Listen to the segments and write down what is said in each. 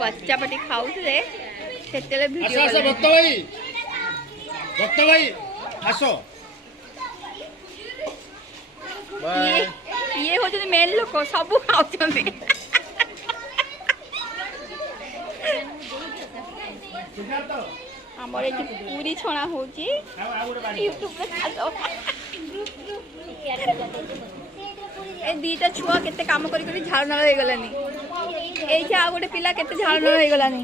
बच्चा पटी खाऊले सेतेले वीडियो आसो भक्त भाई आसो ये हो जदी मेन लोक सब खाउछंती हमर एठी पूरी छणा होची यूट्यूब पे छालो ए दीटा छुआ केते काम करी करी झाड़ नाल हो गलानी एठी आ गोटे पिला केते झाड़ नाल हो गलानी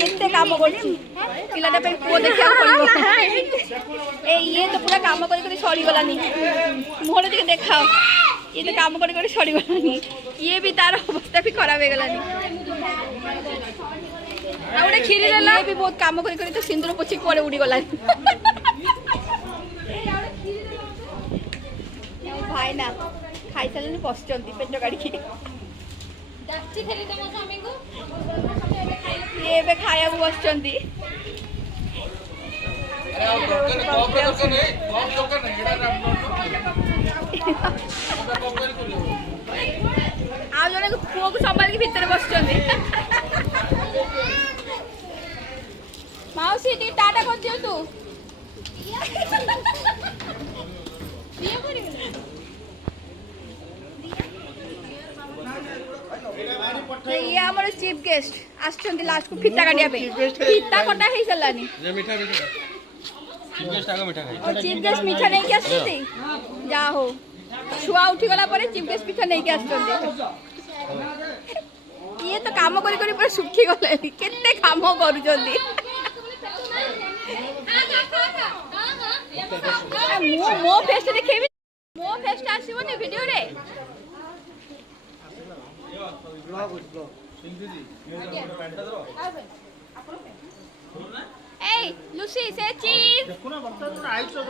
केते काम करची पिलाटा पे को देखिया पड़िबो ए ये तो पूरा काम करी करी सड़ी गलानी मोहरे दिके देखाओ ये तो काम करी करी सड़ी गलानी ये भी तार अवस्था भी खराब हो गलानी आ गोटे खीरी लेला भी बहुत काम करी करी तो सिंदूर पोछी कोड़े उड़ी गलानी भाई ना खाई सारे बसचंती पेट गाड़ी ये बे खाया बसचंती आ जने पुओ को संभाल के भीतर बसचंती माउसी टी टाटा कर दियो तू ये हमर चीफ गेस्ट आछंती लास्ट को फिटा काटिया पे फिटा कटा हे सलानी ये मीठा मीठा चीफ गेस्ट आगे मीठा खाई और चीफ गेस्ट मीठा नहीं के आछंती जा हो छुआ उठी गला परे चीफ गेस्ट मीठा नहीं के आछंती ये तो काम करी करी पूरा सुखी गले केते काम करू जल्दी मो फेस्ट देखेबी मो फेस्ट आसीबनी वीडियो रे Hey, Lucy, say cheese. देखुना बर्तन आइसो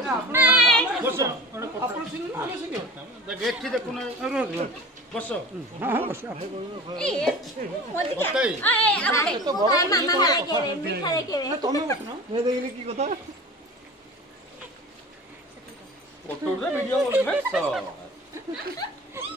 बसो आपण सुन ना सुन द गेट थी देखुना बसो हां हां बसो ए मोदी क्या ए आबे तो बड़ मामा लागे रे मीठा देखे रे तमे बसना मैं देखिले की कथा फोटो रे वीडियो बनबे सो